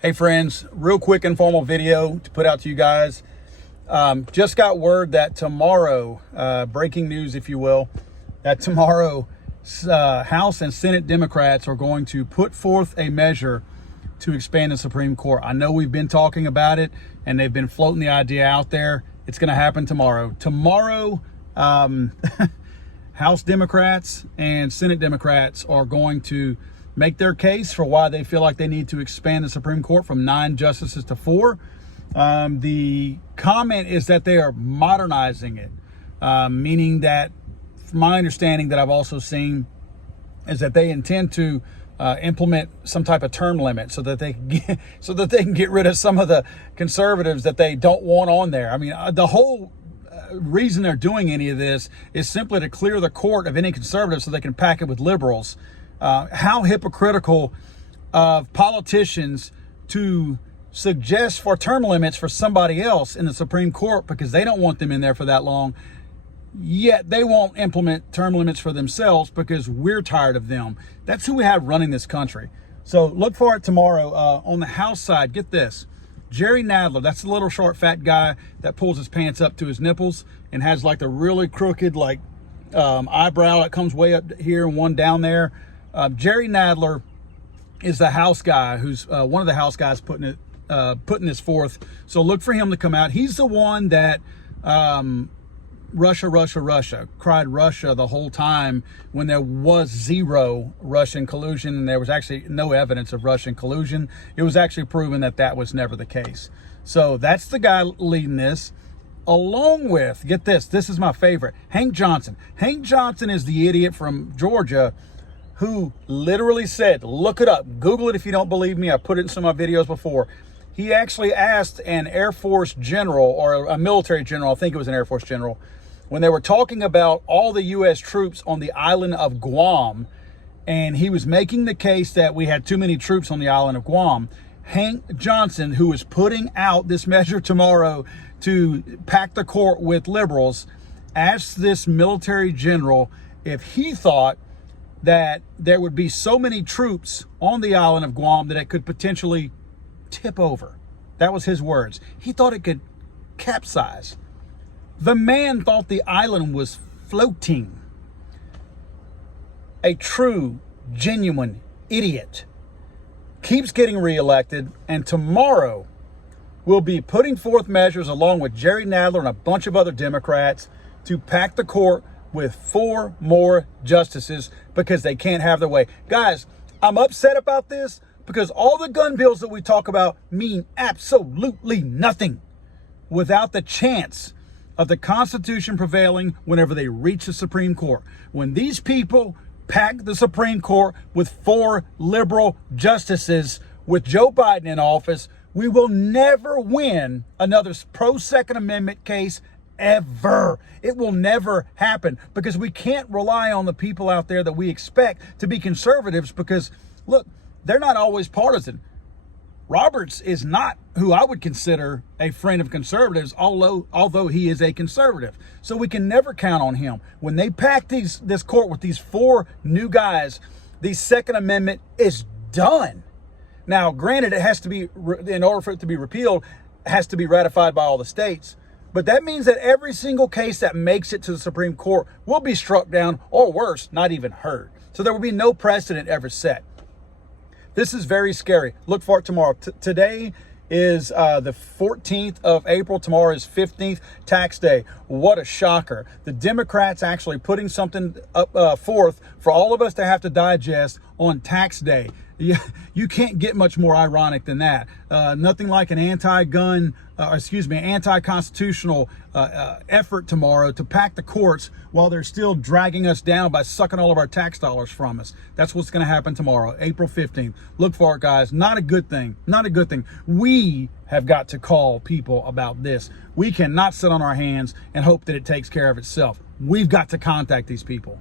Hey friends, real quick informal video to put out to you guys. Just got word that tomorrow, breaking news if you will, that tomorrow House and Senate Democrats are going to put forth a measure to expand the Supreme Court. I know we've been talking about it and they've been floating the idea out there. It's going to happen tomorrow. Tomorrow, House Democrats and Senate Democrats are going to make their case for why they feel like they need to expand the Supreme Court from 9 justices to 4. The comment is that they are modernizing it, meaning that, from my understanding that I've also seen, is that they intend to implement some type of term limit so that they can get rid of some of the conservatives that they don't want on there. I mean, the whole reason they're doing any of this is simply to clear the court of any conservatives so they can pack it with liberals. How hypocritical of politicians to suggest for term limits for somebody else in the Supreme Court because they don't want them in there for that long, yet they won't implement term limits for themselves because we're tired of them. That's who we have running this country. So look for it tomorrow. On the House side, get this. Jerry Nadler, that's the little short fat guy that pulls his pants up to his nipples and has like the really crooked eyebrow that comes way up here and one down there. Jerry Nadler is the House guy who's one of the House guys putting this forth. So look for him to come out. He's the one that Russia cried Russia the whole time when there was zero Russian collusion and there was actually no evidence of Russian collusion. It was actually proven that that was never the case. So that's the guy leading this, along with, get this is my favorite, Hank Johnson. Hank Johnson is the idiot from Georgia who literally said, look it up, Google it if you don't believe me, I put it in some of my videos before. He actually asked an Air Force general or a military general, I think it was an Air Force general, when they were talking about all the U.S. troops on the island of Guam, and he was making the case that we had too many troops on the island of Guam. Hank Johnson, who is putting out this measure tomorrow to pack the court with liberals, asked this military general if he thought that there would be so many troops on the island of Guam that it could potentially tip over. That was his words. He thought it could capsize. The man thought the island was floating. A true, genuine idiot. Keeps getting reelected, and tomorrow we'll be putting forth measures along with Jerry Nadler and a bunch of other Democrats to pack the court with 4 more justices because they can't have their way. Guys, I'm upset about this because all the gun bills that we talk about mean absolutely nothing without the chance of the Constitution prevailing whenever they reach the Supreme Court. When these people pack the Supreme Court with 4 liberal justices with Joe Biden in office, we will never win another pro-Second Amendment case ever. It will never happen because we can't rely on the people out there that we expect to be conservatives because, look, they're not always partisan. Roberts is not who I would consider a friend of conservatives, although he is a conservative. So we can never count on him. When they pack this court with these 4 new guys, the Second Amendment is done. Now, granted, it has to be, in order for it to be repealed, it has to be ratified by all the states. But that means that every single case that makes it to the Supreme Court will be struck down, or worse, not even heard. So there will be no precedent ever set. This is very scary. Look for it tomorrow. Today is the 14th of April. Tomorrow is 15th, tax day. What a shocker. The Democrats actually putting something up forth for all of us to have to digest on tax day. You can't get much more ironic than that. Nothing like an anti-constitutional effort tomorrow to pack the courts while they're still dragging us down by sucking all of our tax dollars from us. That's what's going to happen tomorrow, April 15th. Look for it, guys. Not a good thing. Not a good thing. We have got to call people about this. We cannot sit on our hands and hope that it takes care of itself. We've got to contact these people.